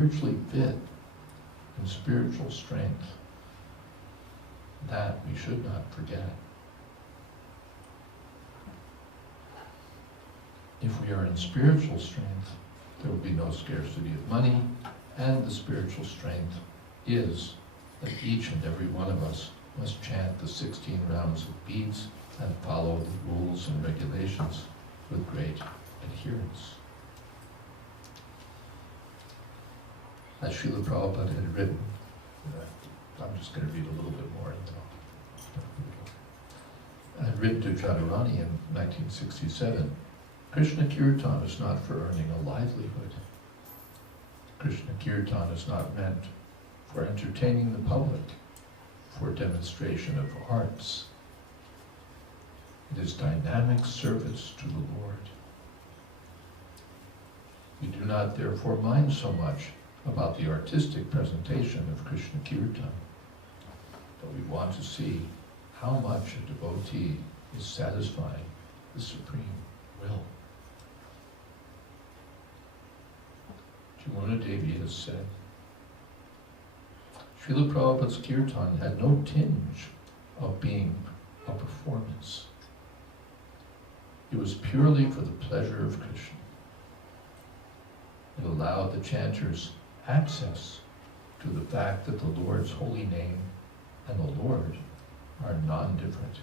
spiritually fit and spiritual strength, that we should not forget. If we are in spiritual strength, there will be no scarcity of money, and the spiritual strength is that each and every one of us must chant the 16 rounds of beads and follow the rules and regulations with great adherence. As Srila Prabhupada had written, I'm just going to read a little bit more. I had written to Jayadvaita in 1967, Krishna Kirtan is not for earning a livelihood. Krishna Kirtan is not meant for entertaining the public, for demonstration of arts. It is dynamic service to the Lord. We do not therefore mind so much about the artistic presentation of Krishna Kirtan, but we want to see how much a devotee is satisfying the Supreme Will. Jhulan Devi has said, Srila Prabhupada's Kirtan had no tinge of being a performance. It was purely for the pleasure of Krishna. It allowed the chanters access to the fact that the Lord's holy name and the Lord are non-different.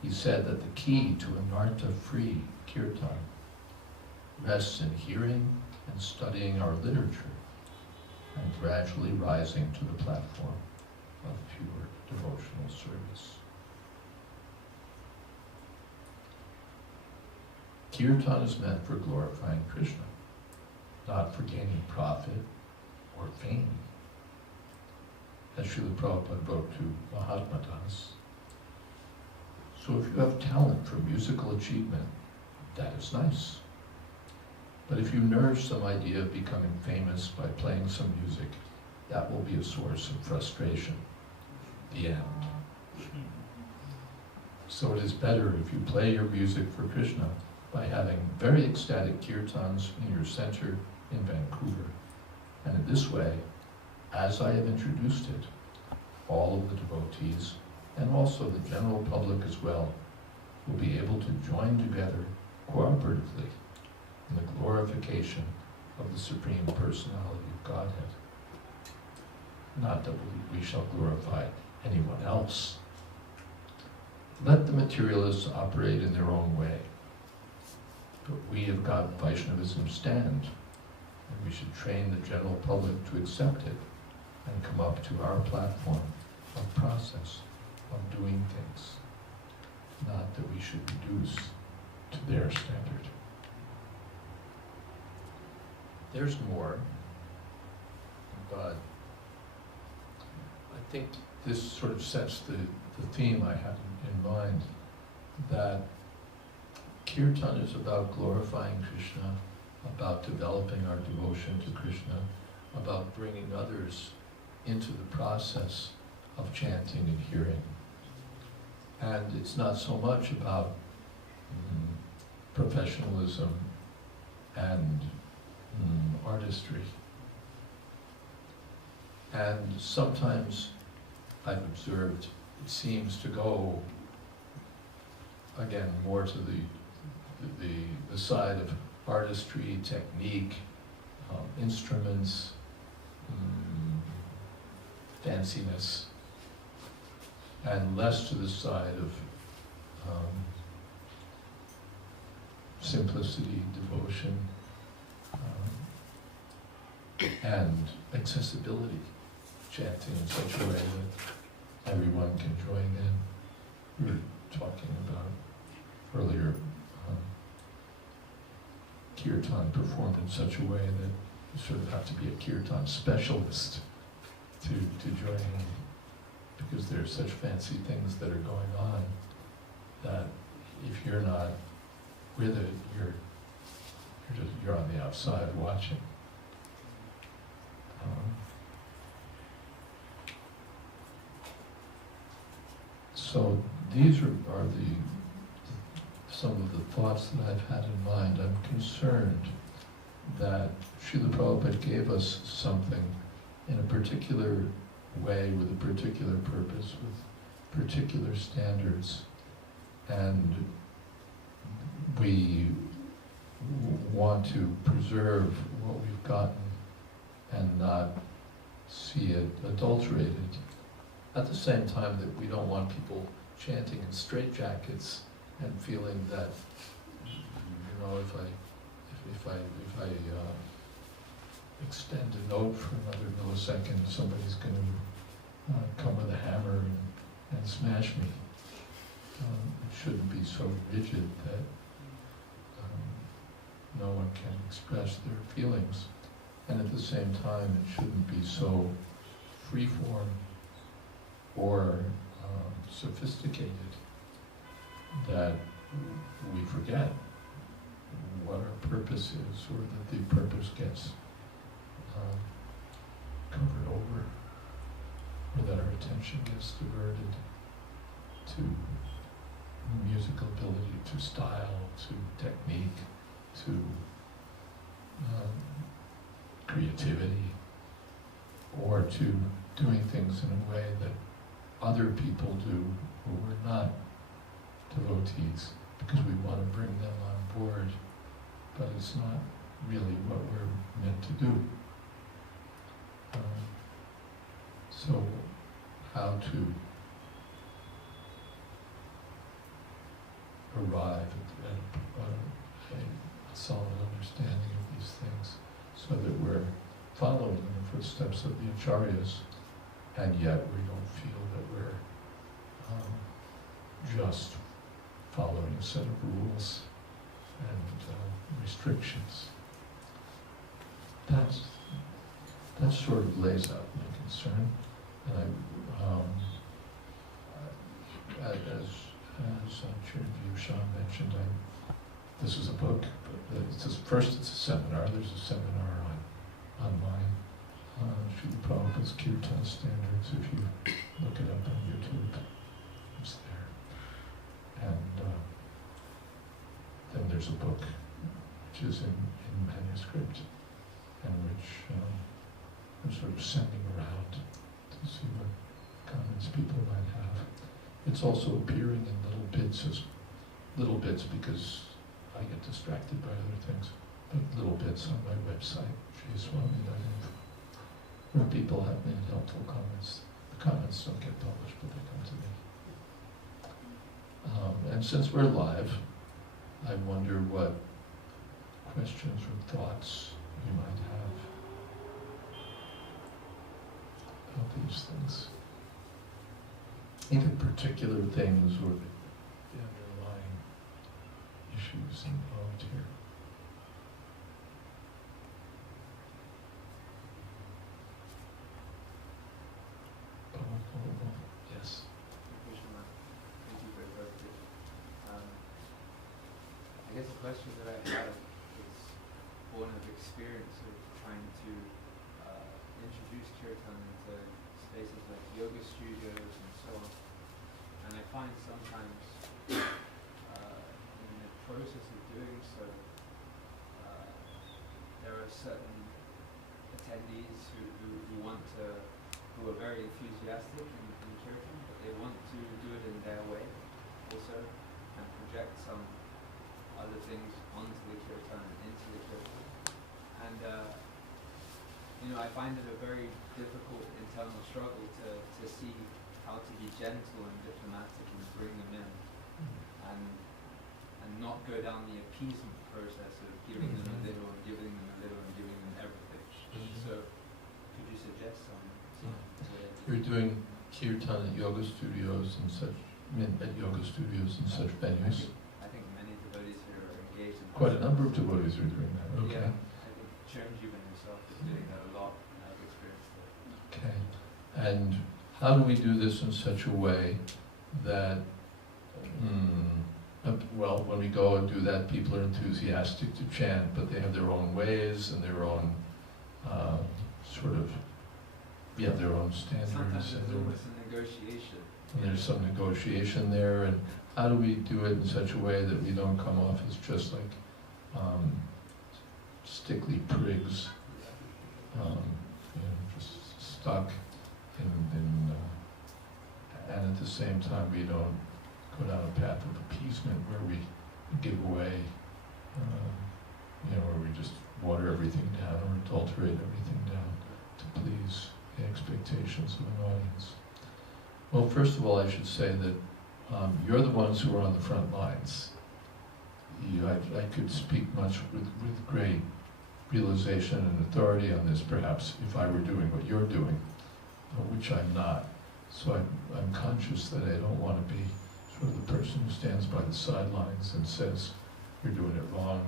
He said that the key to a narta-free kirtan rests in hearing and studying our literature and gradually rising to the platform of pure devotional service. Kirtan is meant for glorifying Krishna, not for gaining profit or fame. As Srila Prabhupada wrote to Mahatma Das, so if you have talent for musical achievement, that is nice. But if you nourish some idea of becoming famous by playing some music, that will be a source of frustration. The end. So it is better if you play your music for Krishna by having very ecstatic kirtans in your center in Vancouver. And in this way, as I have introduced it, all of the devotees, and also the general public as well, will be able to join together cooperatively in the glorification of the Supreme Personality of Godhead. Not that we shall glorify anyone else. Let the materialists operate in their own way. But we have got Vaishnavism stand, and we should train the general public to accept it and come up to our platform of process, of doing things. Not that we should reduce to their standard. There's more, but I think this sort of sets the theme I had in mind, that Kirtan is about glorifying Krishna, about developing our devotion to Krishna, about bringing others into the process of chanting and hearing. And it's not so much about professionalism and artistry. And sometimes I've observed it seems to go, again, more to the side of artistry, technique, instruments, fanciness, and less to the side of simplicity, devotion, and accessibility, chanting in such a way that everyone can join in. We were talking about earlier kirtan performed in such a way that you sort of have to be a kirtan specialist to join in, because there's such fancy things that are going on that if you're not with it, you're on the outside watching. So these are some of the thoughts that I've had in mind. I'm concerned that Srila Prabhupada gave us something in a particular way, with a particular purpose, with particular standards, and we want to preserve what we've gotten and not see it adulterated. At the same time that we don't want people chanting in straitjackets and feeling that, you know, if I extend a note for another millisecond, somebody's going to come with a hammer and smash me. It shouldn't be so rigid that no one can express their feelings. And at the same time, it shouldn't be so freeform or sophisticated that we forget what our purpose is, or that the purpose gets covered over, or that our attention gets diverted to musical ability, to style, to technique, to creativity, or to doing things in a way that other people do who are not devotees, because we want to bring them on board, but it's not really what we're meant to do. So how to arrive at a solid understanding of these things, so that we're following in the footsteps of the acharyas, and yet we don't feel that we're just following a set of rules and restrictions. That sort of lays out my concern, and as Chairman Sean mentioned, this is a book, but first it's a seminar. There's a seminar online, Srila Prabhupada's Kirtan Standards. If you look it up on YouTube, it's there. And then there's a book which is in manuscript, and which I'm sort of sending around to see what comments people might have. It's also appearing in little bits because I get distracted by other things, but little bits on my website, Swami.info, where people have made helpful comments. The comments don't get published, but they come to me. And since we're live, I wonder what questions or thoughts you might have about these things. Either particular things or the underlying issues involved here. Yes. Thank you for your clarification. I guess the question that I have is born of experience of trying to introduce kirtan into spaces like yoga studios and so on. And I find sometimes in the process of doing so, there are certain attendees who are very enthusiastic in kirtan, but they want to do it in their way also, and project some other things onto the kirtan and into the kirtan. And I find it a very difficult internal struggle to see how to be gentle and diplomatic and bring them in, and not go down the appeasement process of giving them a little and giving them a little and giving them everything. So could you suggest some way? You're doing kirtan at yoga studios and such, venues. I think many devotees here are engaged in Quite a number of devotees are doing that. Okay. Yeah, I think Chairman himself is doing that a lot, and I've experienced it. Okay. And how do we do this in such a way that, well, when we go and do that, people are enthusiastic to chant, but they have their own ways and their own their own standards. Sometimes there's almost a negotiation. And there's some negotiation there, and how do we do it in such a way that we don't come off as just like stickly prigs, just stuck and at the same time we don't go down a path of appeasement where we give away, where we just water everything down or adulterate everything down to please the expectations of an audience. Well, first of all, I should say that you're the ones who are on the front lines. I could speak much with great realization and authority on this, perhaps, if I were doing what you're doing, which I'm not. So I'm conscious that I don't want to be sort of the person who stands by the sidelines and says, you're doing it wrong,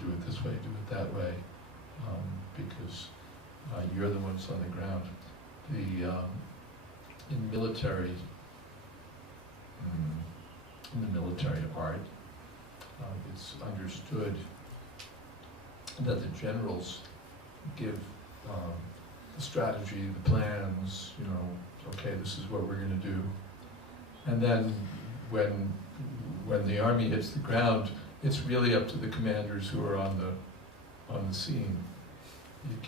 do it this way, do it that way, because you're the ones on the ground. In the military art, it's understood that the generals give the strategy, the plans, okay, this is what we're going to do. And then when the army hits the ground, it's really up to the commanders who are on the scene. You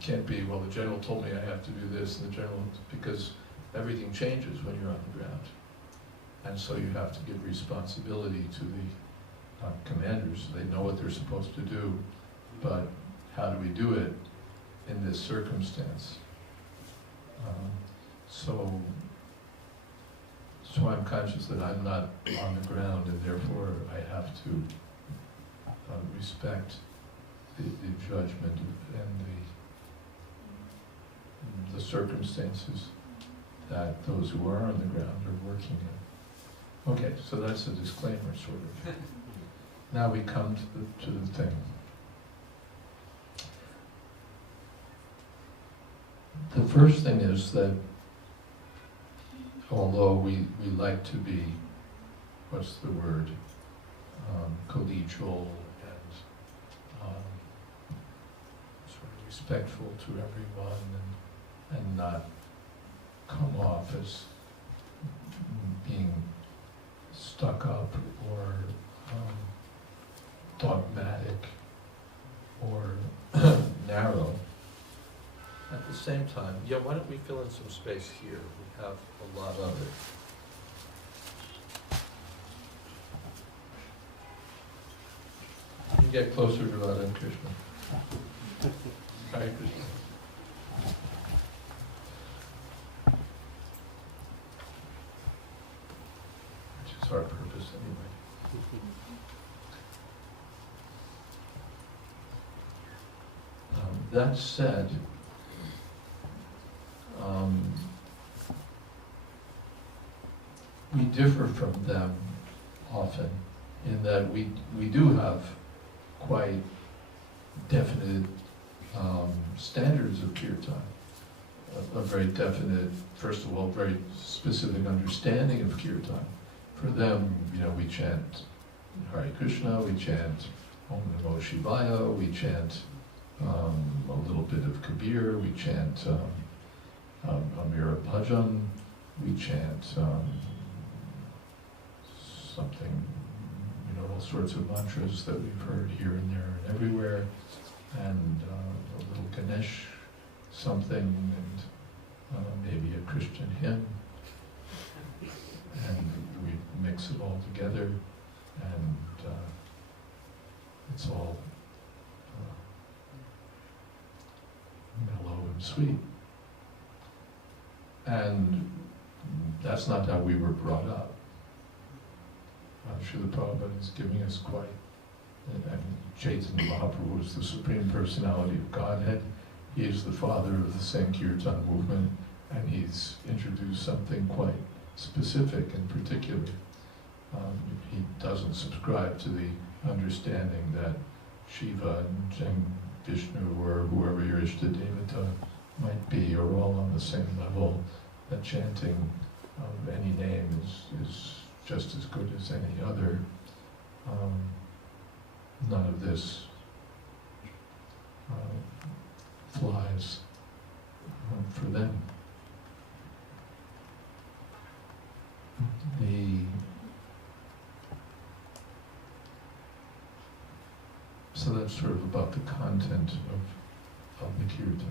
can't be, well, the general told me I have to do this, and the general, because everything changes when you're on the ground. And so you have to give responsibility to the commanders. They know what they're supposed to do, but how do we do it in this circumstance? So I'm conscious that I'm not on the ground, and therefore I have to respect the judgment and the circumstances that those who are on the ground are working in. Okay, so that's a disclaimer, sort of. Now we come to the thing. The first thing is that although we like to be, what's the word, collegial and sort of respectful to everyone and not come off as being stuck up or dogmatic or narrow. At the same time, why don't we fill in some space here? We have a lot of it. You get closer to Radha Krishna. Hare Krishna. Which is our purpose anyway. That said, we differ from them often in that we do have quite definite standards of kirtan, a very definite, first of all, very specific understanding of kirtan. For them, we chant Hare Krishna, we chant Om Namo Shivaya, we chant a little bit of Kabir, we chant Amira Bhajan, we chant something, all sorts of mantras that we've heard here and there and everywhere, and a little Ganesh something, and maybe a Christian hymn, and we mix it all together, and it's all mellow and sweet. And that's not how we were brought up. Srila Prabhupada is giving us quite, Chaitanya Mahaprabhu is the Supreme Personality of Godhead. He is the father of the Sankirtan movement, and he's introduced something quite specific and particular. He doesn't subscribe to the understanding that Shiva and Vishnu or whoever your Ishtadevata might be are all on the same level, that chanting of any name is just as good as any other. None of this flies for them. So that's sort of about the content of the kirtan.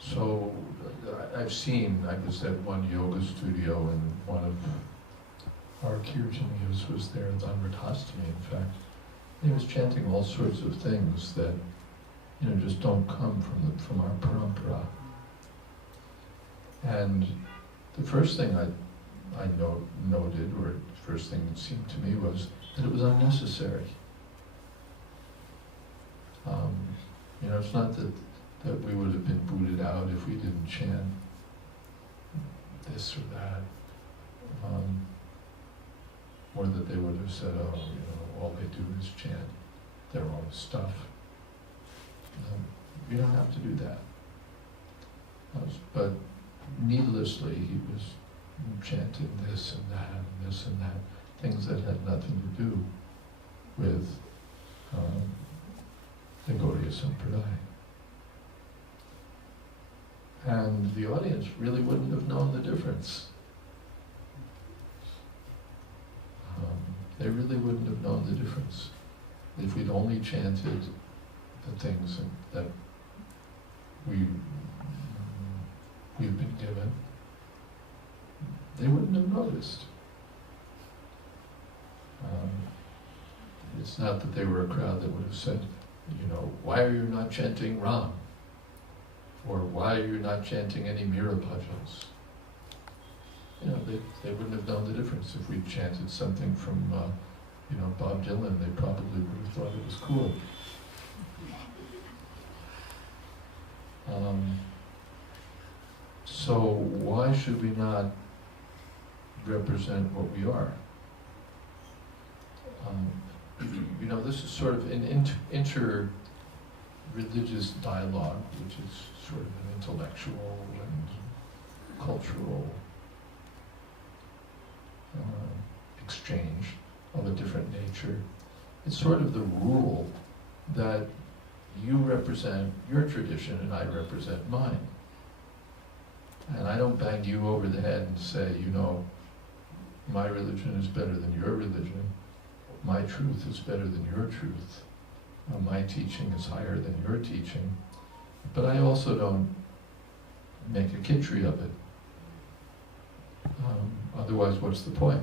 So I've seen, I was at one yoga studio and one of our kirtaniyas was there, Dhanratastami in fact. He was chanting all sorts of things that, just don't come from our parampara. And the first thing I noted, or the first thing that seemed to me, was that it was unnecessary. It's not that we would have been booted out if we didn't chant this or that, or that they would have said, all they do is chant their own stuff. You don't have to do that. But needlessly, he was chanting this and that and this and that, things that had nothing to do with the Gaudiya Sampradaya. And the audience really wouldn't have known the difference. They really wouldn't have known the difference if we'd only chanted the things that we've been given. They wouldn't have noticed. It's not that they were a crowd that would have said, why are you not chanting Ram? Or why are you not chanting any Mira bhajans? They wouldn't have known the difference. If we chanted something from, Bob Dylan, they probably would have thought it was cool. So why should we not represent what we are? This is sort of an inter-religious dialogue, which is sort of an intellectual and cultural exchange of a different nature. It's sort of the rule that you represent your tradition and I represent mine. And I don't bang you over the head and say, my religion is better than your religion. My truth is better than your truth. My teaching is higher than your teaching. But I also don't make a kitchery of it. Otherwise, what's the point?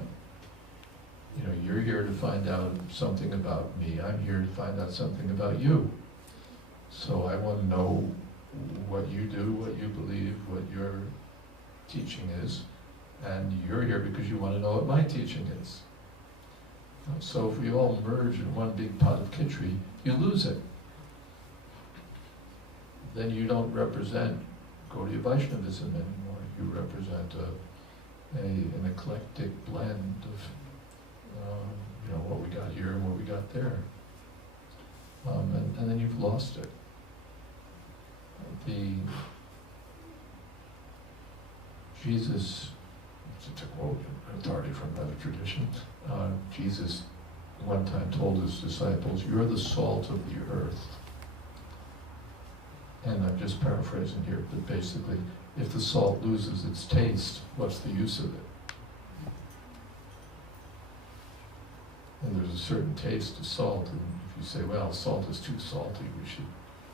You're here to find out something about me. I'm here to find out something about you. So I want to know what you do, what you believe, what your teaching is. And you're here because you want to know what my teaching is. So if we all merge in one big pot of kitchery, you lose it. Then you don't represent Gaudiya Vaishnavism anymore. You represent an eclectic blend of what we got here and what we got there. And then you've lost it. Jesus, to quote an authority from another tradition, Jesus one time told his disciples, "You're the salt of the earth." And I'm just paraphrasing here, but basically, if the salt loses its taste, what's the use of it? And there's a certain taste to salt, and if you say, well, salt is too salty, we should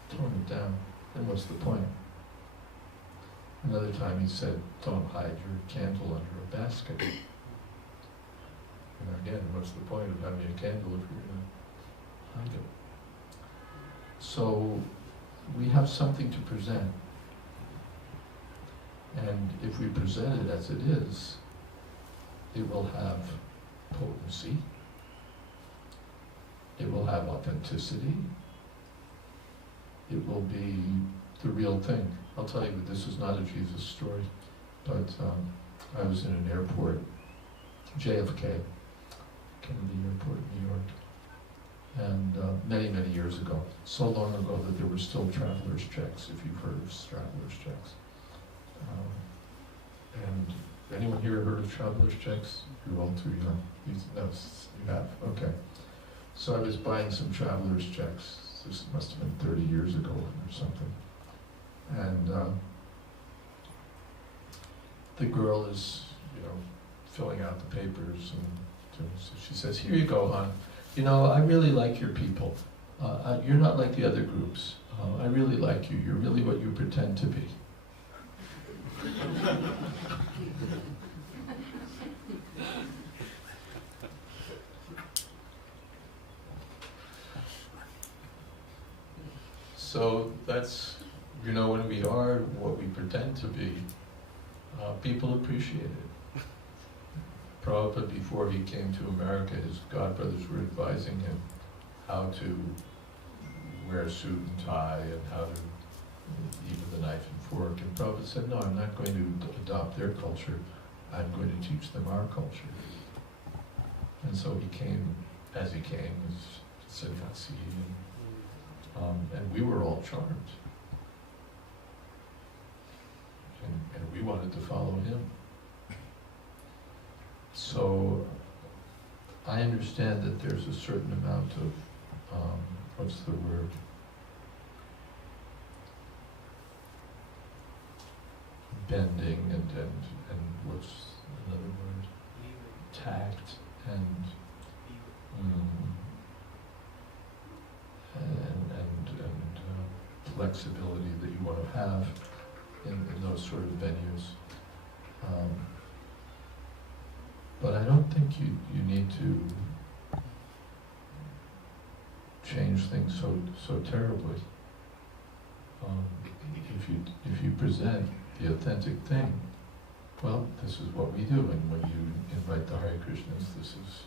tone it down, then what's the point? Another time he said, don't hide your candle under a basket. And again, what's the point of having a candle if you're going to hide it? So we have something to present. And if we present it as it is, it will have potency, it will have authenticity, it will be the real thing. I'll tell you that this is not a Jesus story, but I was in an airport, JFK, Kennedy Airport in New York, and many, many years ago, so long ago that there were still traveler's checks, if you've heard of traveler's checks. And anyone here heard of traveler's checks? You're all too young. You have, okay. So I was buying some traveler's checks. This must have been 30 years ago or something. And the girl is, filling out the papers and So she says, here you go, hon. You know, I really like your people. You're not like the other groups. I really like you. You're really what you pretend to be. So that's, you know, when we are what we pretend to be, people appreciate it. Prabhupada, before he came to America, his godbrothers were advising him how to wear a suit and tie and how to eat with a knife and fork. And Prabhupada said, no, I'm not going to adopt their culture. I'm going to teach them our culture. And so he came as he came, as sannyasi, and we were all charmed. And we wanted to follow him. So I understand that there's a certain amount of, what's the word? Bending and what's another word? Tact and flexibility that you want to have in those sort of venues. But I don't think you need to change things so terribly. If you present the authentic thing, well, this is what we do, and when you invite the Hare Krishnas, this is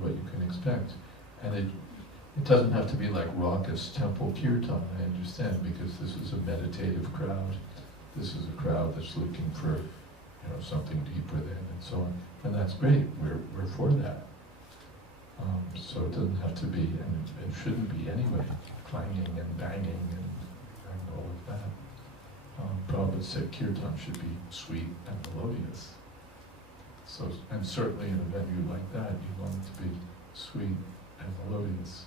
what you can expect. And it doesn't have to be like raucous temple kirtan, I understand, because this is a meditative crowd. This is a crowd that's looking for, something deeper than, and so on. And that's great, we're for that. So it doesn't have to be, and it shouldn't be anyway, clanging and banging and all of that. Prabhupada said kirtan should be sweet and melodious. So, and certainly in a venue like that, you want it to be sweet and melodious.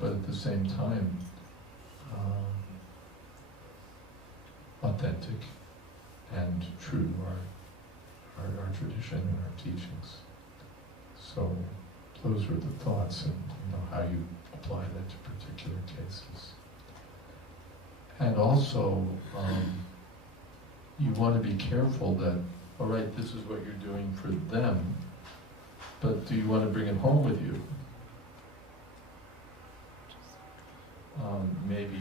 But at the same time, authentic and true to our tradition and our teachings. So those are the thoughts, and how you apply that to particular cases. And also, you want to be careful that, all right, this is what you're doing for them, but do you want to bring it home with you? Maybe,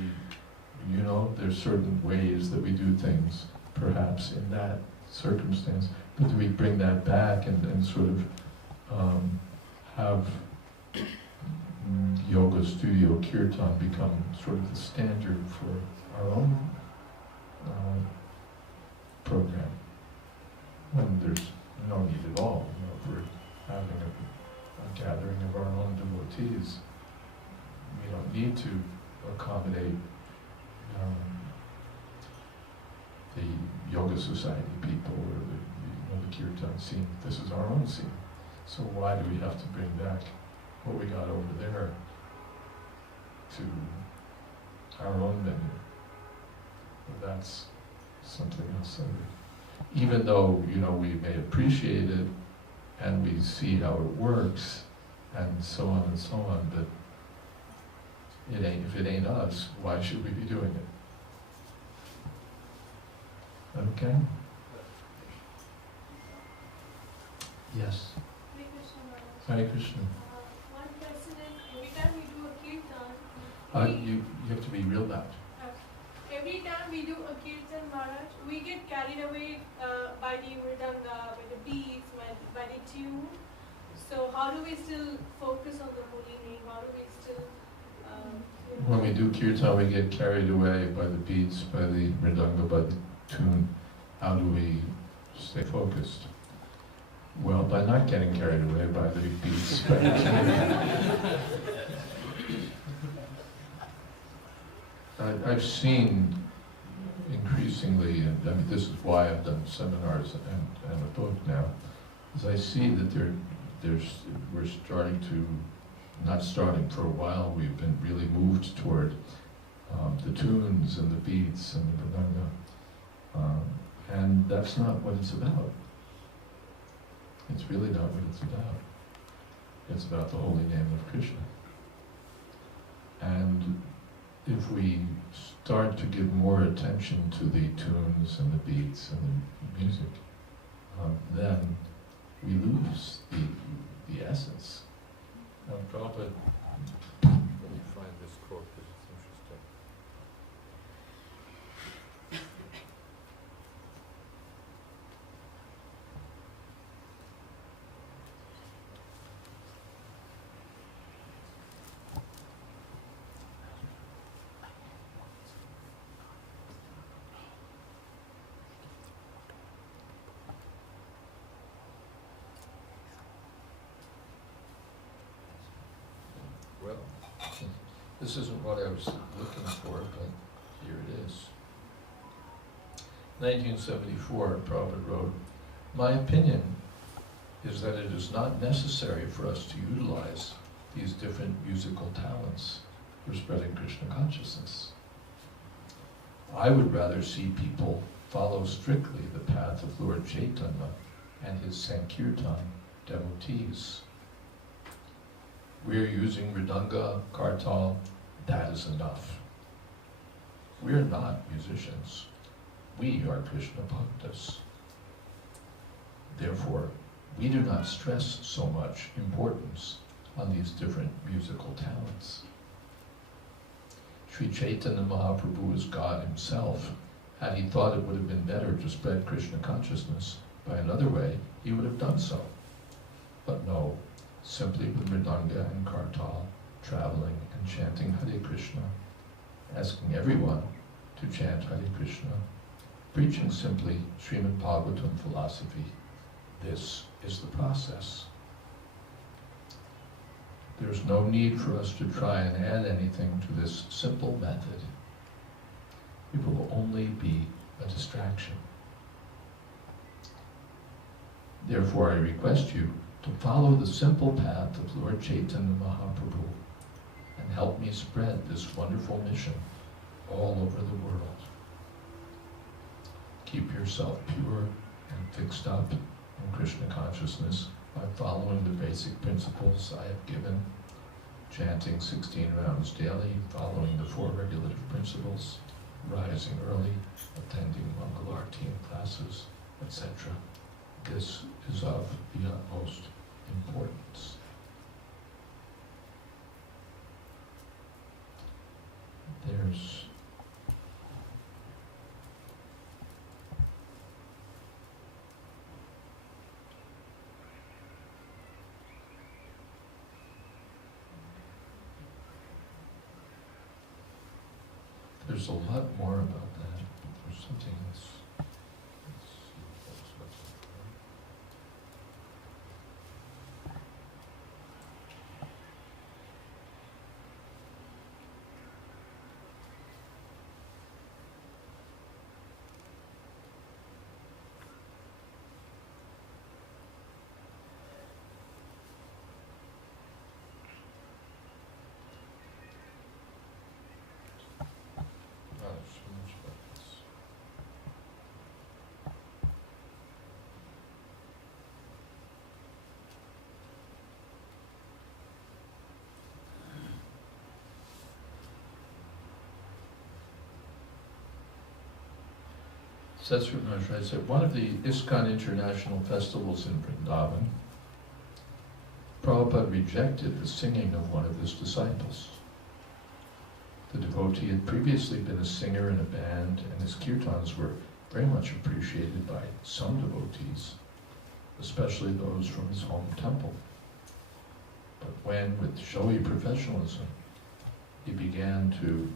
there's certain ways that we do things, perhaps in that circumstance, but do we bring that back and sort of have yoga studio kirtan become sort of the standard for our own program, when there's no need at all. If we're having a gathering of our own devotees, we don't need to accommodate the yoga society people or the kirtan scene. This is our own scene. So why do we have to bring back what we got over there to our own venue? Well, that's something else. Even though, we may appreciate it and we see how it works and so on, but if it ain't us, why should we be doing it? Okay? Yes. Hare Krishna. One question is, every time we do a kirtan, You have to be real loud. every time we do a kirtan, Maharaj, we get carried away by the mridanga, by the beats, by the tune. So how do we still focus on the Mulini? How do we still... When we do kirtan, we get carried away by the beats, by the mridanga, by the tune. How do we stay focused? Well, by not getting carried away by the beats. I've seen increasingly, and this is why I've done seminars and a book now, is I see that we're starting to, not starting for a while, we've been really moved toward the tunes and the beats and the mridanga. And that's not what it's about. It's really not what it's about. It's about the holy name of Krishna. And if we start to give more attention to the tunes and the beats and the music, then we lose the essence. Now, Prabhupada, let me find this quote because it's interesting. Well, this isn't what I was looking for, but here it is. 1974, Prabhupada wrote, "My opinion is that it is not necessary for us to utilize these different musical talents for spreading Krishna consciousness. I would rather see people follow strictly the path of Lord Chaitanya and his Sankirtan devotees. We're using Mridanga, Kartal, that is enough. We're not musicians. We are Krishna Bhaktas. Therefore, we do not stress so much importance on these different musical talents. Sri Chaitanya Mahaprabhu is God himself. Had he thought it would have been better to spread Krishna consciousness by another way, he would have done so. But no, simply with Mridanga and Kartal, traveling and chanting Hare Krishna, asking everyone to chant Hare Krishna, preaching simply Srimad Bhagavatam philosophy. This is the process. There's no need for us to try and add anything to this simple method. It will only be a distraction. Therefore, I request you to follow the simple path of Lord Chaitanya Mahaprabhu and help me spread this wonderful mission all over the world. Keep yourself pure and fixed up in Krishna consciousness by following the basic principles I have given, chanting 16 rounds daily, following the 4 regulative principles, rising early, attending Mangalarti classes, etc. This is of the utmost importance. There's a lot more about that, but there's something else. Let's see if that's what's important. Oh, there's so much about this. Satsvit Maharaj said, one of the ISKCON International Festivals in Vrindavan, Prabhupada rejected the singing of one of his disciples. The devotee had previously been a singer in a band, and his kirtans were very much appreciated by some devotees, especially those from his home temple. But when, with showy professionalism, he began to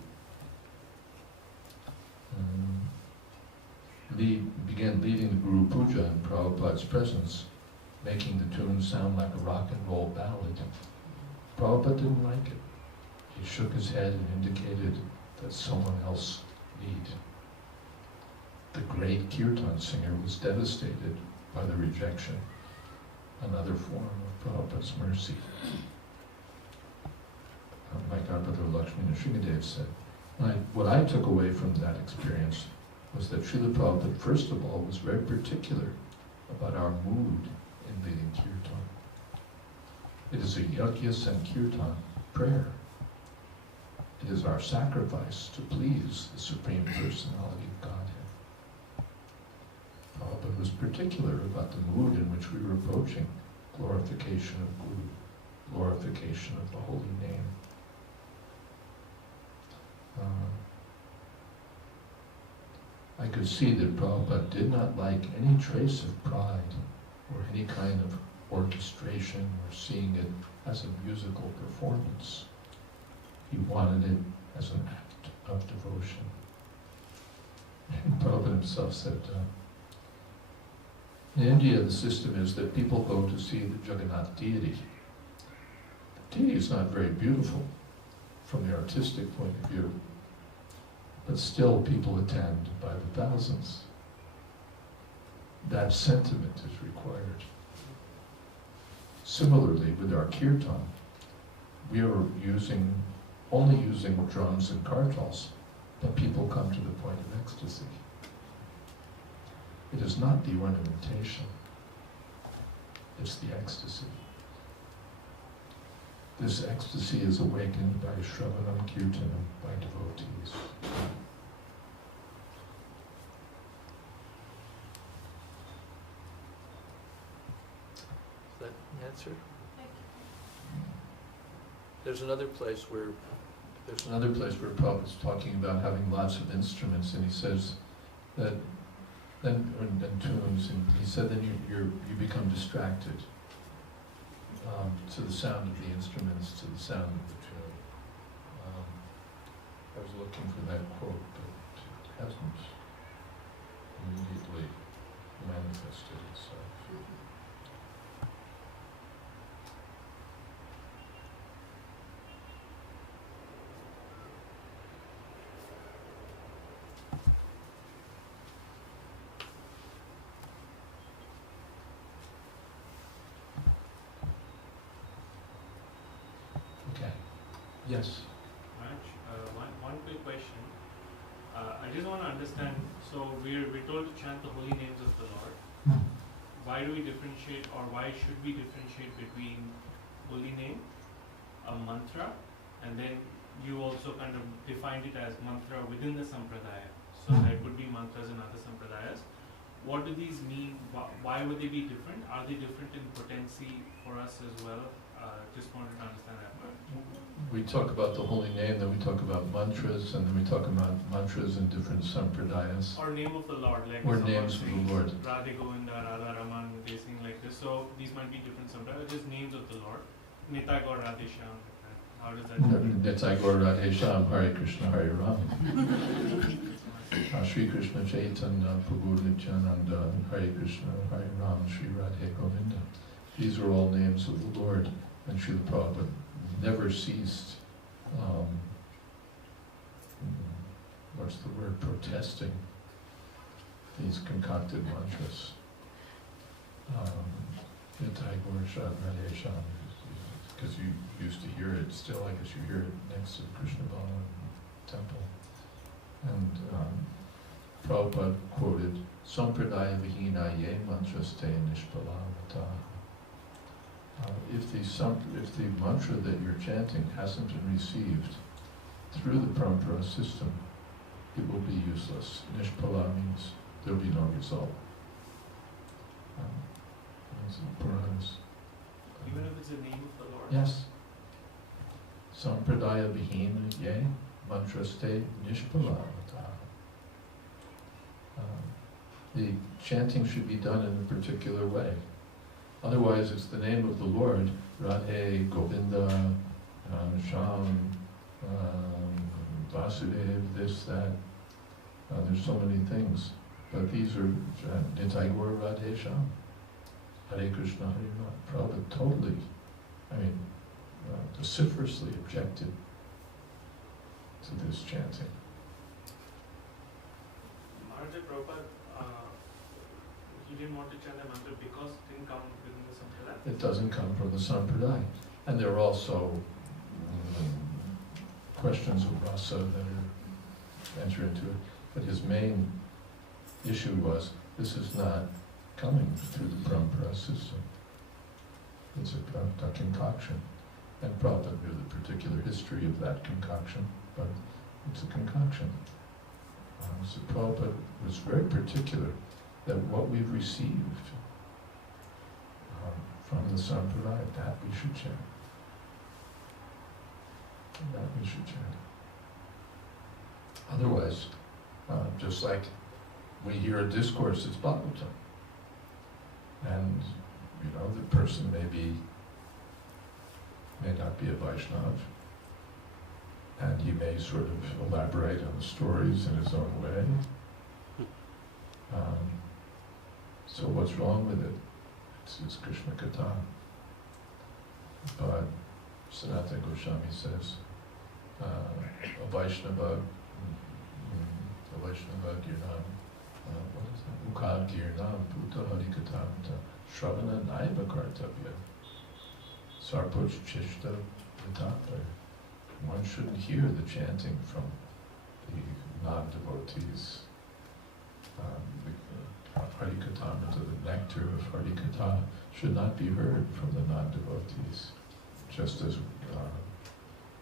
began leading the Guru Puja in Prabhupada's presence, making the tune sound like a rock and roll ballad, Prabhupada didn't like it. He shook his head and indicated that someone else lead. The great kirtan singer was devastated by the rejection, another form of Prabhupada's mercy. My godbrother Lakshmi Nrsingadev said, what I took away from that experience was that Srila Prabhupada, first of all, was very particular about our mood in leading kirtan. It is a yajna and kirtan prayer. It is our sacrifice to please the Supreme Personality of Godhead. Prabhupada was particular about the mood in which we were approaching glorification of Guru, glorification of the holy name. I could see that Prabhupada did not like any trace of pride or any kind of orchestration or seeing it as a musical performance. He wanted it as an act of devotion. And Prabhupada himself said, in India the system is that people go to see the Jagannath deity. The deity is not very beautiful from the artistic point of view, but still people attend by the thousands. That sentiment is required. Similarly, with our kirtan, we are only using drums and kartals, but people come to the point of ecstasy. It is not the ornamentation, it's the ecstasy. This ecstasy is awakened by Shravanam Kirtanam, by devotees. Is that the answer? There's another place where Prabhupada's talking about having lots of instruments, and he says that and tunes, and he said then you become distracted to the sound of the instruments, to the sound of the tune. I was looking for that quote, but it hasn't immediately manifested itself. Yes. One quick question. I just want to understand. So we're told to chant the holy names of the Lord. Why do we differentiate, or why should we differentiate between holy name, a mantra, and then you also kind of defined it as mantra within the sampradaya. So there could be mantras in other sampradayas. What do these mean? Why would they be different? Are they different in potency for us as well? Just wanted to understand that part. We talk about the holy name, then we talk about mantras, and then we talk about mantras in different sampradayas. Or name of the Lord, like or names of the Lord. Radhe Govinda, Radha Raman, they sing like this. So these might be different sampradayas, just names of the Lord. Nitai Gaur Radhe Shyam. How does that work? Nitai Gaur Radhe Shyam, Hare Krishna, Hare Ram. Shri Krishna Chaitanya, Prabhu Nityananda, Hare Krishna, Hare Ram, Shri Radhe Govinda. These are all names of the Lord, and Srila Prabhupada never ceased, what's the word, protesting these concocted mantras. Because you used to hear it, still I guess you hear it next to the Krishna Bhavan temple. And Prabhupada quoted, Sampradaya Vihina Ye Mantraste Nishpalavata. If the mantra that you're chanting hasn't been received through the parampara system, it will be useless. Nishpala means there will be no result. Even if it's the name of the Lord? Yes. Sampradaya Vihina Ye Mantraste Nishpalavata. The chanting should be done in a particular way. Otherwise, it's the name of the Lord, Radhe, Govinda, Shyam, Vasudev, this, that. There's so many things. But these are Nitai Gaur Radhe Shyam, Hare Krishna, Hare Ram. Prabhupada totally, vociferously objected to this chanting. Maharaja Prabhupada, he didn't want to chant the mantra because it didn't come within the sampradaya? It doesn't come from the sampradaya. And there are also questions of rasa that enter into it. But his main issue was, this is not coming through the parampara system. It's a concoction. And Prabhupada knew the particular history of that concoction, but it's a concoction. So Prabhupada was very particular that what we've received from the Sampradaya, that we should chant. That we should chant. Otherwise, just like we hear a discourse, it's Bhagavatam. And, the person may not be a Vaishnava, and he may sort of elaborate on the stories in his own way. So what's wrong with it? It's Krishna Katha. But Sanatana Goswami says, a Vaishnava Girnam, what is that? Ukad Girnam Bhuta Harikatamta Shravana Naiva Kartavya Sarpoch Chishta Vitapa. One shouldn't hear the chanting from the non-devotees. Harikatamrita, the nectar of Harikatha, should not be heard from the non-devotees, just as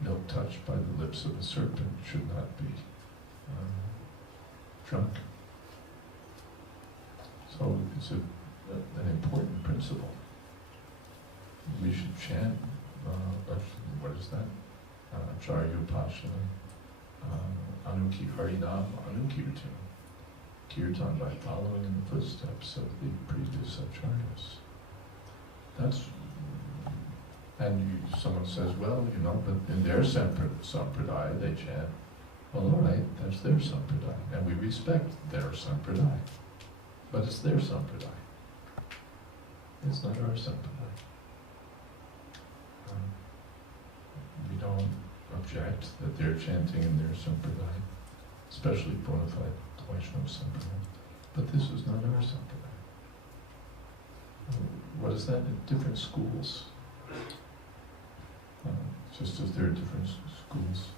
milk touched by the lips of a serpent should not be drunk. So it's an important principle. We should chant, what is that? Acharya Upasana, Harinam Anukirtan. Kirtan by following in the footsteps of the previous acharyas. Someone says, well, but in their sampradaya they chant. Well, all right, that's their sampradaya, and we respect their sampradaya. But it's their sampradaya. It's not our sampradaya. We don't object that they're chanting in their sampradaya, especially bona fide Vaishnava sampradaya. But this is not our sampradaya. What is that? In different schools. Just as there are different schools.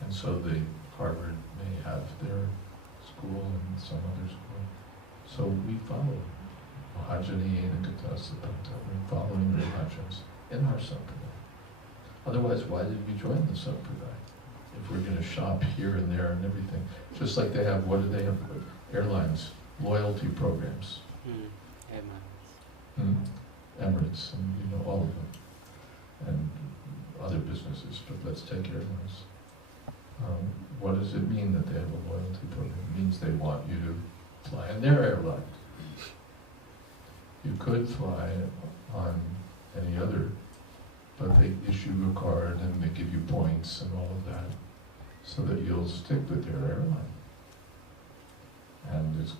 And so the Harvard may have their school and some other school. So we follow Mahajani and Gatasapanta. We're following the Mahajans in our sampradaya. Otherwise, why did we join the sampradaya? If we're going to shop here and there and everything. Just like they have, what do they have? Airlines, loyalty programs. Emirates, and all of them. And other businesses, but let's take airlines. What does it mean that they have a loyalty program? It means they want you to fly on their airline. You could fly on any other, but they issue a card and they give you points and all of that, so that you'll stick with their airline. And it's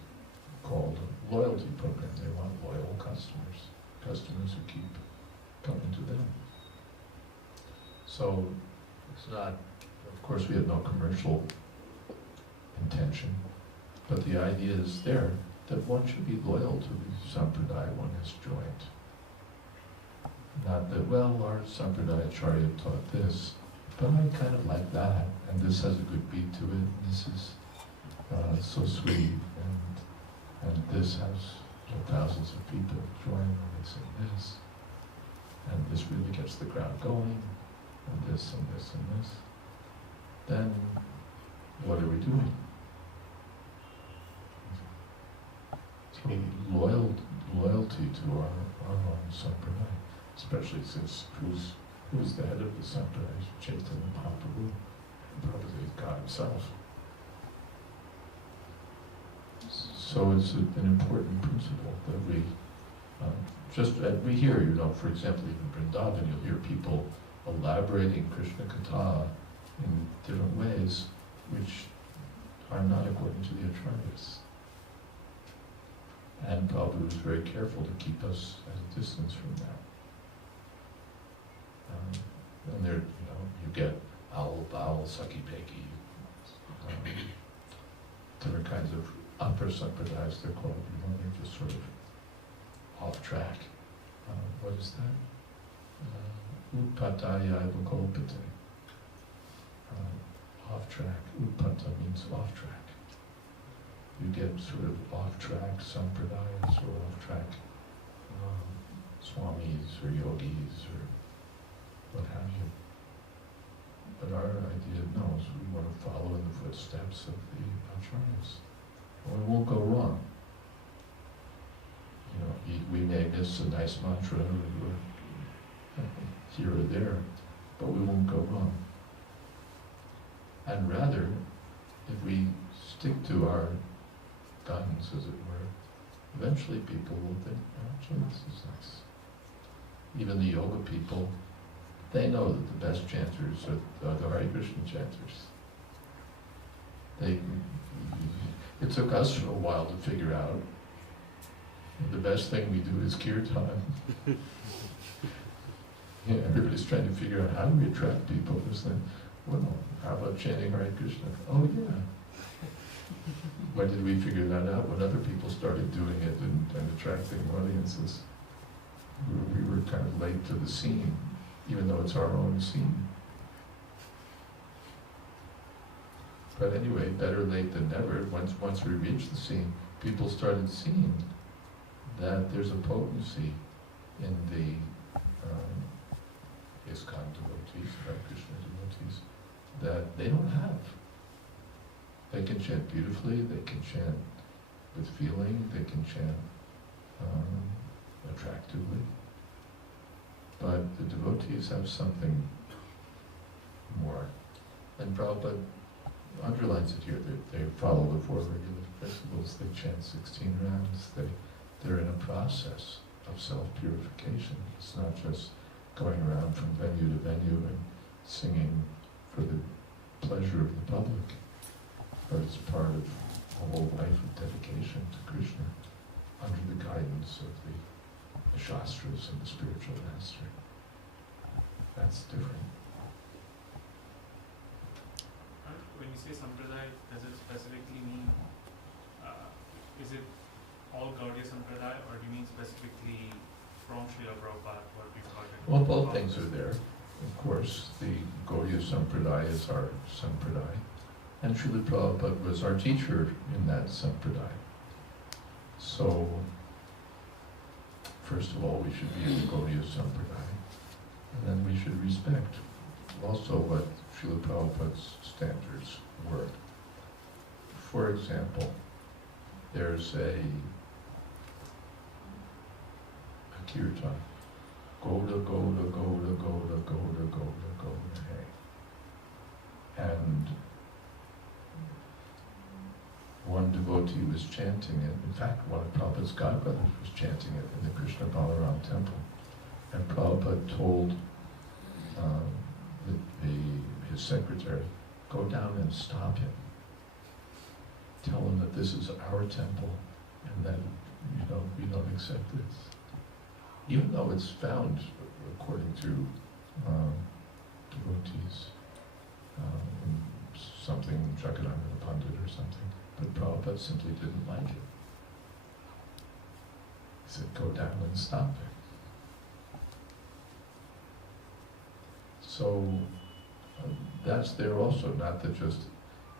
called a loyalty program. They want loyal customers, customers who keep coming to them. So it's not, of course we have no commercial intention, but the idea is there that one should be loyal to the sampradaya one has joined. Not that, well, our sampradaya acharya taught this, but I kind of like that, and this has a good beat to it, and this is so sweet, and this has thousands of people join when they sing this, and this really gets the crowd going, and this and this and this. Then, what are we doing? So loyalty to our own sampradaya, especially since who's the head of the sampradaya? Chaitanya Mahaprabhu, probably God himself. So it's an important principle that we hear, for example, even Vrindavan, you'll hear people elaborating Krishna Katha in different ways, which are not according to the acharyas. And Prabhupada was very careful to keep us at a distance from that. And there, you get owl, bowl, sucky, peki, different kinds of upper sampradayas, they're called, they're just sort of off track. What is that? Utpataya evakolpate. Off track. Utpata means off track. You get sort of off track sampradayas or off track Swamis or yogis or what have you. But our idea, no, is we want to follow in the footsteps of the acharyas. And we won't go wrong. You know, we may miss a nice mantra here or there, but we won't go wrong. And rather, if we stick to our guns, as it were, eventually people will think, oh, gee, this is nice. Even the yoga people, they know that the best chanters are the Hare Krishna chanters. It took us a while to figure out the best thing we do is kirtan. Yeah, everybody's trying to figure out how do we attract people. It's like, well, how about chanting Hare Krishna? Oh yeah. When did we figure that out? When other people started doing it and attracting audiences. We were kind of late to the scene, even though it's our own scene. But anyway, better late than never. Once we reached the scene, people started seeing that there's a potency in the ISKCON devotees, Hare Krishna devotees, that they don't have. They can chant beautifully, they can chant with feeling, they can chant attractively. But the devotees have something more. And Prabhupada underlines it here. They follow the 4 regular principles. They chant 16 rounds. They're in a process of self-purification. It's not just going around from venue to venue and singing for the pleasure of the public, but it's part of a whole life of dedication to Krishna under the guidance of the Shastras and the spiritual master. That's different. When you say Sampradaya, does it specifically mean, is it all Gaudiya Sampradaya, or do you mean specifically from Srila Prabhupada, what we've got? Well, both things are there. Of course, the Gaudiya Sampradaya is our Sampradaya, and Srila Prabhupada was our teacher in that Sampradaya. So, first of all, we should be in the Gaudiya Sampradaya, and then we should respect also what Srila Prabhupada's standards were. For example, there's a kirtan, Goda, Goda, Goda, Goda, Goda, Goda, Goda, hey. And one devotee was chanting it. In fact, one of Prabhupada's godbrothers was chanting it in the Krishna Balaram temple. And Prabhupada told his secretary, go down and stop him. Tell him that this is our temple and that we don't accept this. Even though it's found, according to devotees, in something, Jagadamana Pandit or something, but Prabhupada simply didn't like it. He said, go down and stop it. So that's there also, not that just,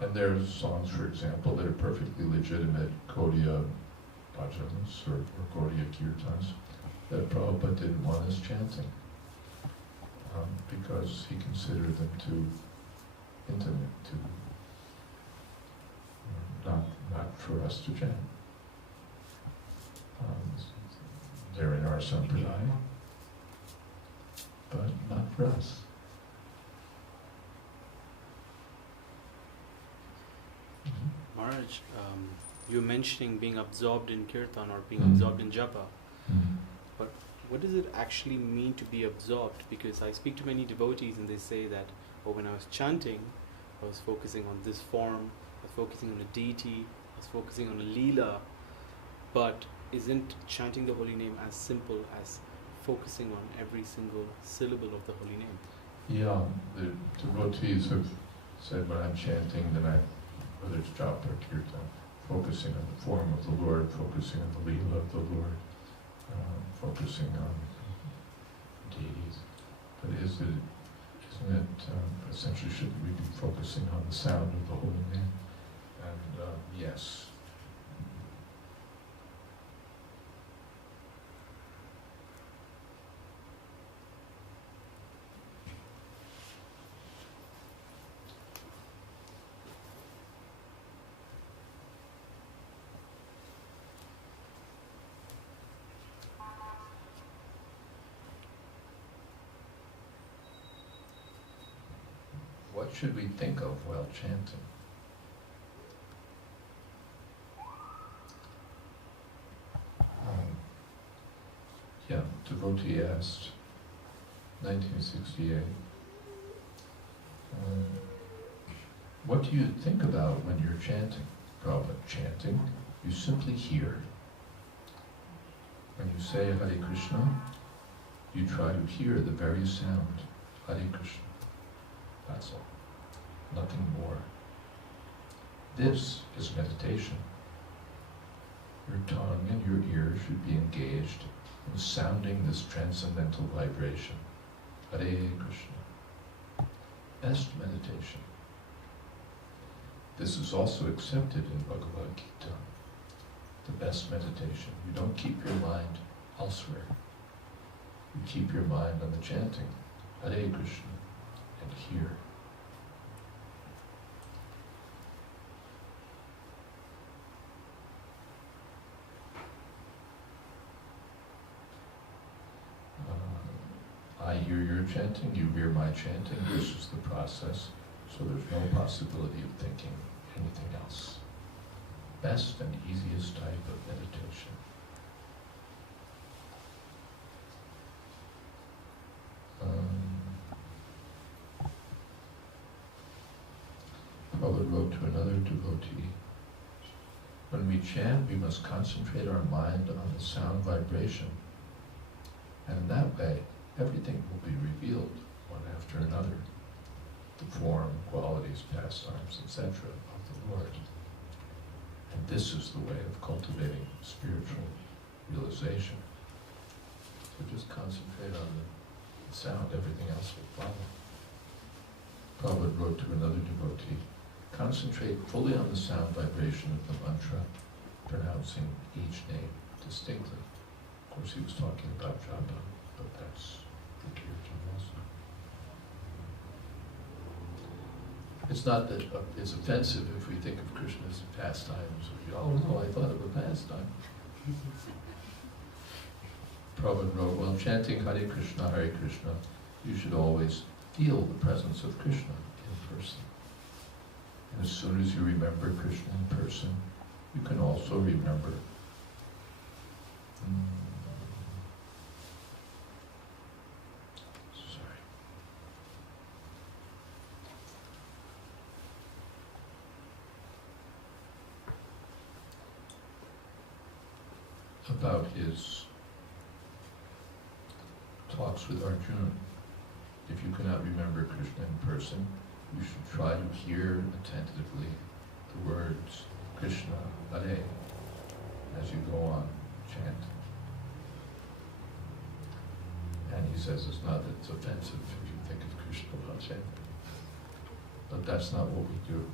and there's songs, for example, that are perfectly legitimate Gaudiya bhajans or Gaudiya kirtans that Prabhupada didn't want us chanting because he considered them too intimate, too not for us to chant. They're in our sampradaya, but not for us. Maharaj, you're mentioning being absorbed in kirtan or being absorbed in japa. But what does it actually mean to be absorbed? Because I speak to many devotees and they say that, oh, when I was chanting, I was focusing on this form, I was focusing on a deity, I was focusing on a leela. But isn't chanting the holy name as simple as focusing on every single syllable of the holy name? Yeah, the devotees have said when I'm chanting, then whether it's japa or kirtan, focusing on the form of the Lord, focusing on the leela of the Lord, focusing on deities. But isn't it essentially, should we be focusing on the sound of the holy name? And yes. what should we think of while chanting? Yeah, devotee asked, 1968, what do you think about when you're chanting? Prabhupada, chanting, you simply hear. When you say Hare Krishna, you try to hear the very sound, Hare Krishna. That's all. Nothing more. This is meditation. Your tongue and your ears should be engaged in sounding this transcendental vibration. Hare Krishna. Best meditation. This is also accepted in Bhagavad Gita. The best meditation. You don't keep your mind elsewhere. You keep your mind on the chanting, Hare Krishna, and hear. I hear your chanting, you hear my chanting, this is the process, so there's no possibility of thinking anything else. Best and easiest type of meditation. Prabhupada wrote to another devotee, when we chant, we must concentrate our mind on the sound vibration, and in that way, everything will be revealed, one after another. The form, qualities, pastimes, etc. of the Lord. And this is the way of cultivating spiritual realization. So just concentrate on the sound, everything else will follow. Prabhupada wrote to another devotee, concentrate fully on the sound vibration of the mantra, pronouncing each name distinctly. Of course, he was talking about japa, but that's the kirtan also. It's not that it's offensive if we think of Krishna as a pastime. So oh no, I thought of a pastime. Prabhupada wrote, while chanting Hare Krishna, you should always feel the presence of Krishna in person. And as soon as you remember Krishna in person, you can also remember about his talks with Arjuna. If you cannot remember Krishna in person, you should try to hear attentively the words Krishna, Hare, as you go on, chant. And he says it's not that it's offensive if you think of Krishna while chanting. But that's not what we do.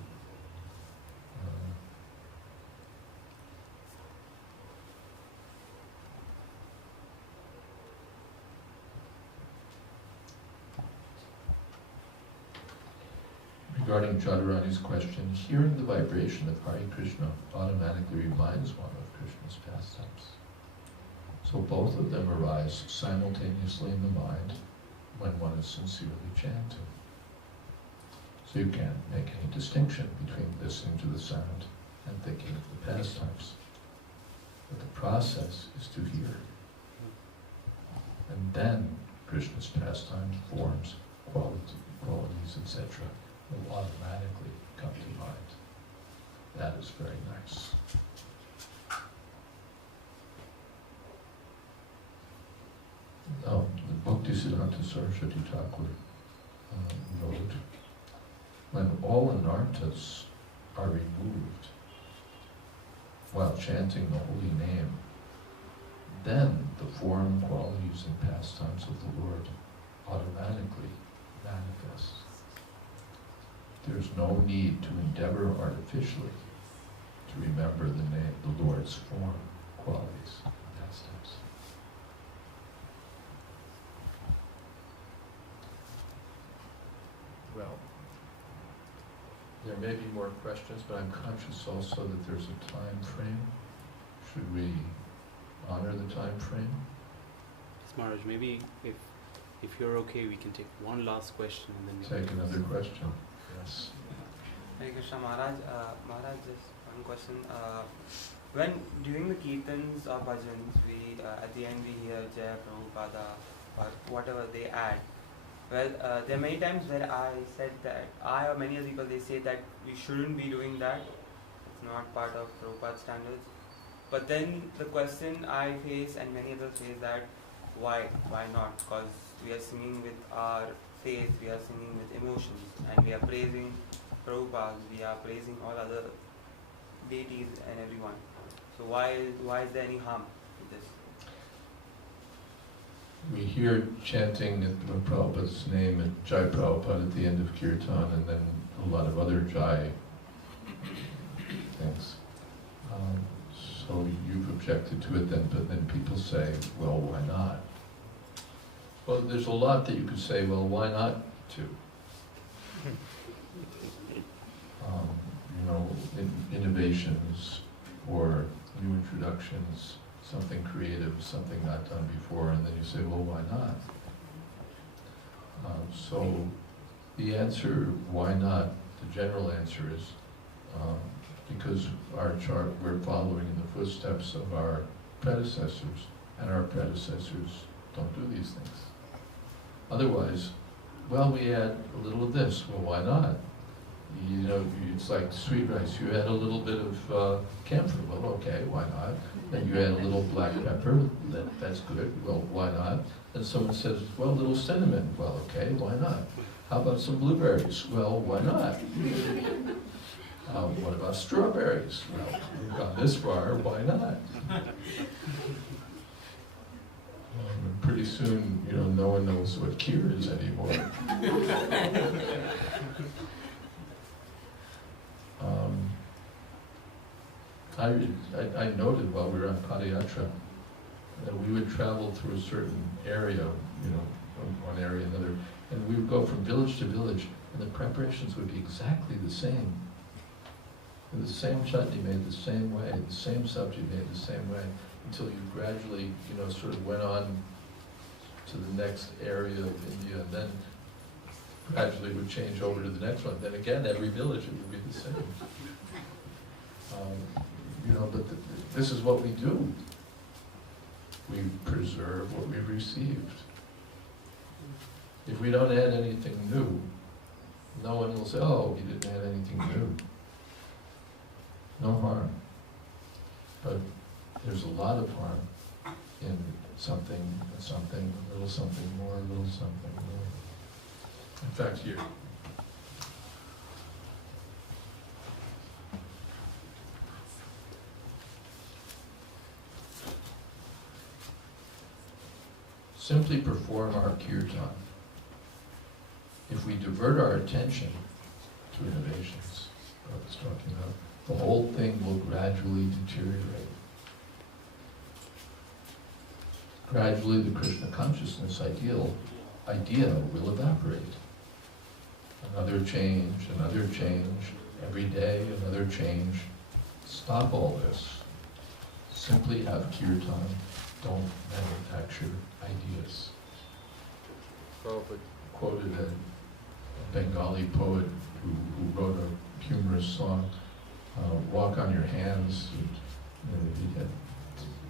Regarding Jadharani's question, hearing the vibration of Hare Krishna automatically reminds one of Krishna's pastimes. So both of them arise simultaneously in the mind when one is sincerely chanting. So you can't make any distinction between listening to the sound and thinking of the pastimes. But the process is to hear. And then Krishna's pastimes, forms, qualities, etc. will automatically come to mind. That is very nice. Now, the Bhaktisiddhanta Saraswati Thakur wrote, when all anarthas are removed while chanting the holy name, then the form, qualities, and pastimes of the Lord automatically manifest. There's no need to endeavor artificially to remember the name, the Lord's form, qualities, and pastimes. Well, there may be more questions, but I'm conscious also that there's a time frame. Should we honor the time frame? Yes, Maharaj, maybe if you're okay, we can take one last question and then Take another question. Yes. Hare Krishna Maharaj. Maharaj, just one question. When during the kirtans or bhajans, we at the end we hear Jaya Prabhupada or whatever they add. Well, there are many times where I said that I or many other people they say that we shouldn't be doing that. It's not part of Prabhupada's standards. But then the question I face and many others face that why not? Because we are singing with our faith, we are singing with emotions, and we are praising Prabhupada, we are praising all other deities and everyone. So why is there any harm with this? We hear chanting of Prabhupada's name at Jai Prabhupada at the end of Kirtan, and then a lot of other Jai things. So you've objected to it then, but then people say, well, why not? Well, there's a lot that you could say, well, why not to? Innovations or new introductions, something creative, something not done before, and then you say, well, why not? So the answer, why not, the general answer is because we're following in the footsteps of our predecessors, and our predecessors don't do these things. Otherwise, well, we add a little of this, well, why not? It's like sweet rice. You add a little bit of camphor. Well, okay, why not? Then you add a little black pepper. That's good. Well, why not? And someone says, well, a little cinnamon. Well, okay, why not? How about some blueberries? Well, why not? What about strawberries? Well, we've gone this far. Why not? Pretty soon, no one knows what kheer is anymore. I noted while we were on Padayatra that we would travel through a certain area, one area, another, and we would go from village to village, and the preparations would be exactly the same. And the same chutney made the same way, the same sabji made the same way, until you gradually, sort of went on to the next area of India, and then gradually would change over to the next one. Then again, every village it would be the same. But this is what we do. We preserve what we've received. If we don't add anything new, no one will say, oh, you didn't add anything new. No harm. But there's a lot of harm in something, a little something more, a little something more. In fact, here. Simply perform our kirtan. If we divert our attention to innovations, what I was talking about, the whole thing will gradually deteriorate. Gradually the Krishna consciousness idea will evaporate. Another change, every day another change. Stop all this. Simply have kirtan. Don't manufacture ideas. Prabhupada Quoted a Bengali poet who wrote a humorous song, walk on your hands,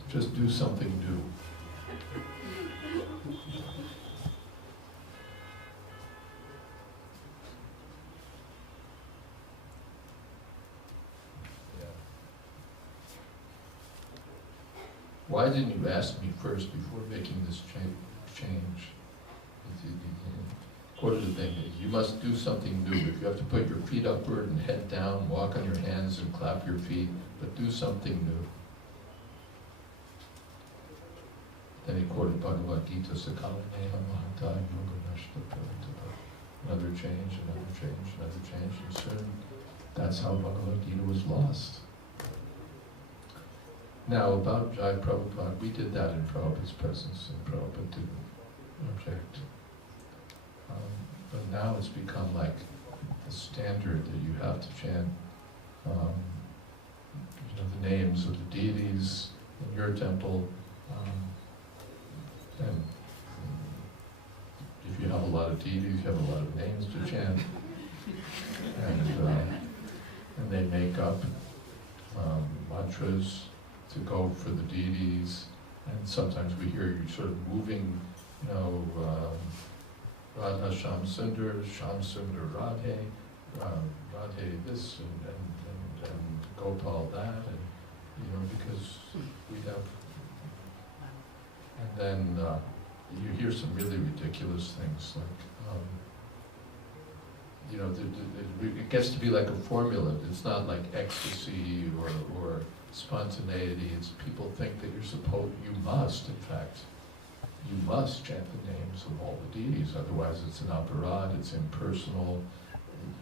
just do something new. Why didn't you ask me first before making this change? Quoted a thing, you must do something new. If you have to put your feet upward and head down, walk on your hands and clap your feet, but do something new. Then he quoted Bhagavad Gita, Sakala Neha Mahata Yoga Nashta. Another change, another change, another change, and soon that's how Bhagavad Gita was lost. Now, about Jai Prabhupada, we did that in Prabhupada's presence, and Prabhupada didn't object. But now it's become like a standard that you have to chant the names of the deities in your temple. And if you have a lot of deities, you have a lot of names to chant. mantras to go for the deities, and sometimes we hear you sort of moving, Radha Sham Sundar Radhe, Radhe this, and Gopal that, and because we have, and then you hear some really ridiculous things like, it gets to be like a formula. It's not like ecstasy or spontaneity. It's people think that you must, in fact, you must chant the names of all the deities, otherwise it's an aparad, it's impersonal,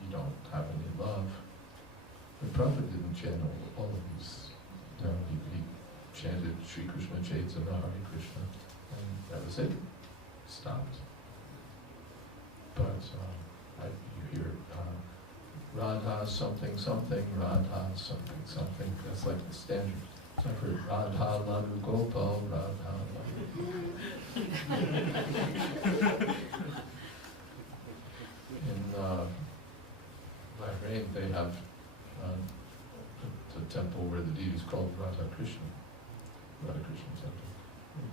you don't have any love. The Prophet didn't chant all of these. He chanted Sri Krishna Chaitanya, Hare Krishna, and that was it. Stopped. But you hear Radha something something, Radha something something. That's like the standard. So I've heard Radha Ladu Gopal, Radha Ladu. In Bahrain, they have the temple where the deity is called Radha Krishna temple.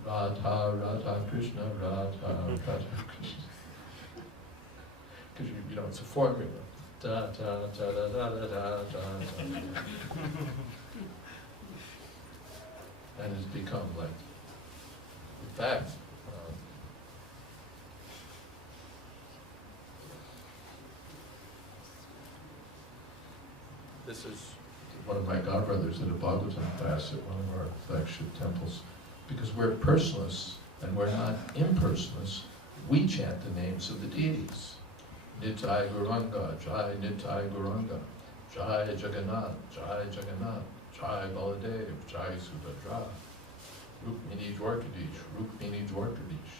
Radha Krishna, Radha Krishna. Because it's a formula. Da da da da da da da da. And it's become like, in fact, this is one of my godbrothers at a Bhagavatam class at one of our flagship temples. Because we're personalists and we're not impersonalists, we chant the names of the deities. Nitai Gauranga, Jai Nitai Gauranga, Jai Jagannath, Jai Jagannath, Jai Baladev, Jai Subhadra, Rukmini Dwarkadish, Rukmini Dwarkadish.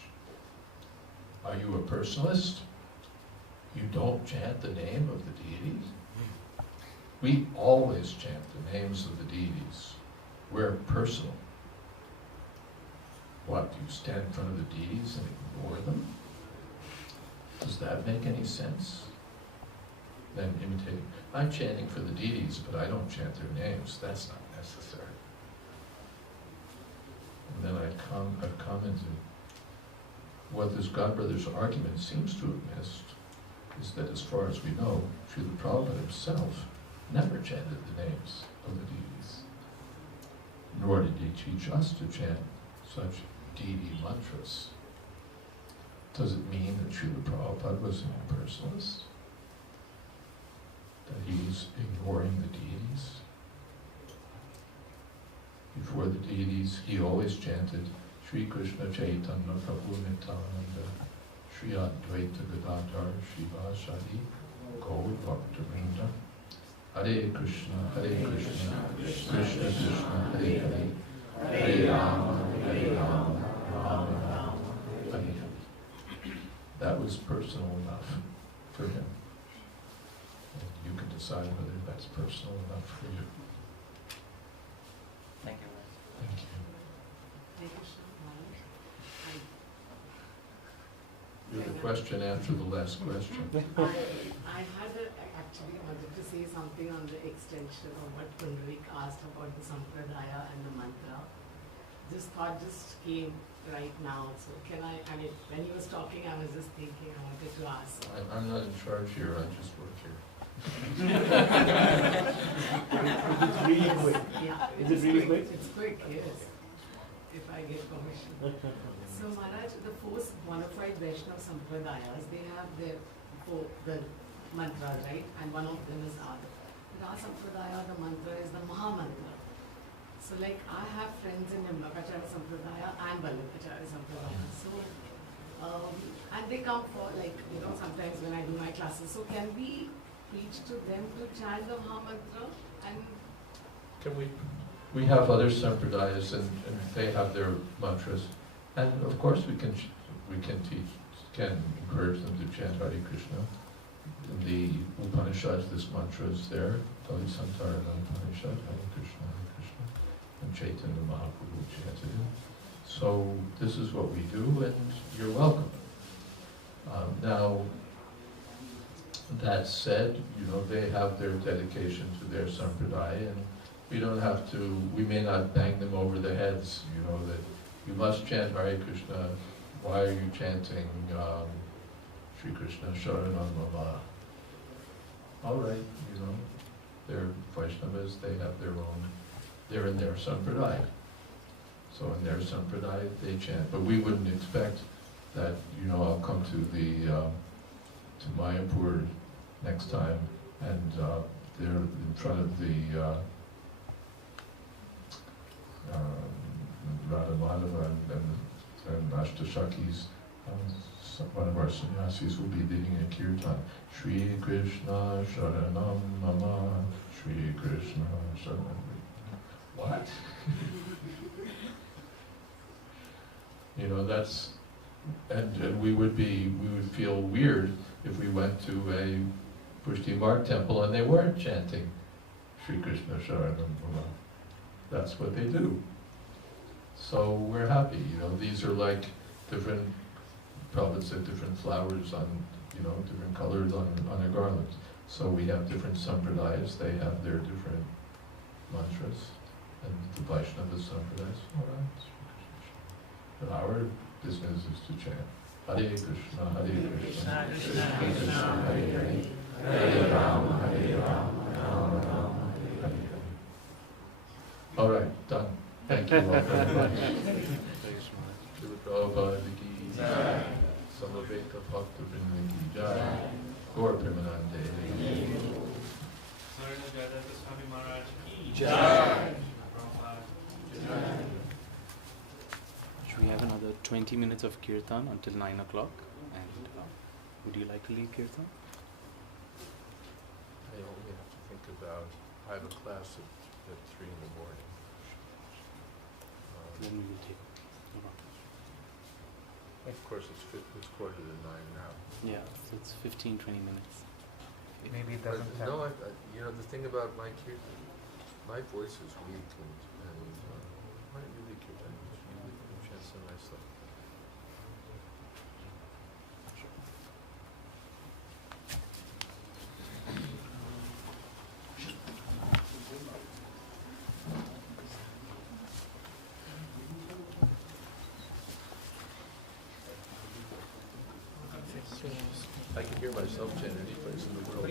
Are you a personalist? You don't chant the name of the deities? We always chant the names of the deities. We're personal. What, do you stand in front of the deities and ignore them? Does that make any sense? Then imitating. I'm chanting for the deities, but I don't chant their names. That's not necessary. And then I've commented, what this godbrother's argument seems to have missed is that as far as we know, Srila Prabhupada himself never chanted the names of the deities. Nor did he teach us to chant such deity mantras. Does it mean that Srila Prabhupada was an impersonalist? That he was ignoring the deities? Before the deities, he always chanted Sri Krishna Chaitanya Prabhu Nityananda, Sri Advaita Gadadhar, Shiva Shadi, Gaur Bhakta-vrinda, Hare Krishna, Krishna Krishna, Hare Hare, Hare Rama, Rama Rama, Hare Hare. That was personal enough for him. And you can decide whether that's personal enough for you. Thank you. Thank you. You have a question after the last question. I had actually wanted to say something on the extension of what Pundarik asked about the Sampradaya and the mantra. This thought just came right now. So can I mean, when he was talking, I was just thinking, I wanted to ask. I'm not in charge here, I just work here. It's really quick. Yeah, Is it really quick? It's quick, yes. If I get permission. So Maharaj, the four bona fide Vaishnava Sampradayas, they have the mantras, right? And one of them is Ada. In our Sampradaya, the mantra is the Maha Mantra. So like I have friends in Nimmakacharya Sampradaya and Vallabhacharya Sampradaya. So, and they come for like, sometimes when I do my classes. So can we preach to them to chant the Maha Mantra? And Can we have other Sampradayas and they have their mantras. And of course we can encourage them to chant Hare Krishna. In the Upanishads, this mantra is there. Talisantara Upanishad, Hare Krishna, Hare Krishna. And Chaitanya Mahaprabhu chanted it. So this is what we do, and you're welcome. Now, that said, they have their dedication to their Sampradaya, and we don't have to, we may not bang them over the heads, you know, that you must chant Hare Krishna. Why are you chanting Shri Krishna Sharanam Mama? All right, you know, they're Vaishnavas, they have their own, they're in their sampradaya. So in their sampradaya, they chant. But we wouldn't expect that, you know, I'll come to the, to Mayapur next time, and they're in front of the Radha Madhava and Ashtashakis. One of our sannyasis will be leading a kirtan. Shri Krishna Sharanam Mama, Shri Krishna Sharanam. What? You know, that's, and we would feel weird if we went to a Pushti Marg temple and they weren't chanting Shri Krishna Sharanam Mama. That's what they do. So we're happy, you know, these are like different, Prabhupada said different flowers on, you know, different colors on a garland. So we have different sampradayas, they have their different mantras, and the Vaishnava sampradayas, all right. But our business is to chant Hare Krishna, Hare Krishna, Krishna Krishna, Hare Hare, Hare Rama, Hare Rama, Rama Rama, Hare Hare. All right, done. Thank you all very much. Srila Prabhupada ki jai, Samaveta Bhakta Vrinda ki jai, Gaur Premanande. Jayadvaita Swami Maharaj ki Jai. Prabhupada jai. Should we have another 20 minutes of kirtan until 9 o'clock? And would you like to lead kirtan? I only have to think about, I have a class at 3 in the morning. Then we will take. Of course, it's quarter to 9 now. Yeah, so it's 15-20 minutes. Maybe it But doesn't have. no, you know, the thing about my kirtan, my voice is weak, and my really kirtan, you chant so nicely. I can hear myself chant any place in the world.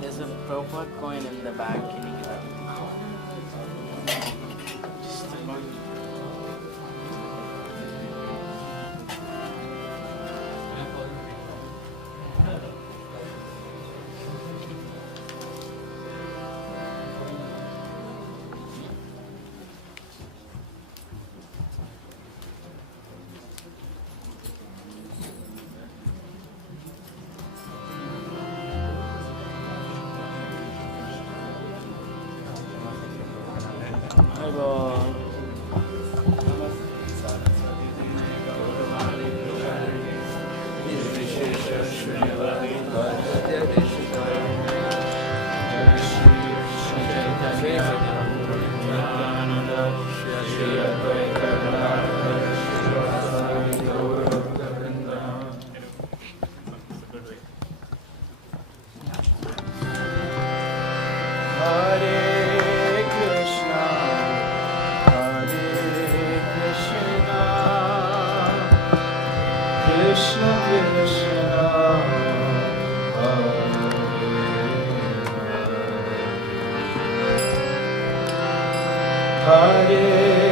There's a Prabhupada coin in the back. Can you get that? Hare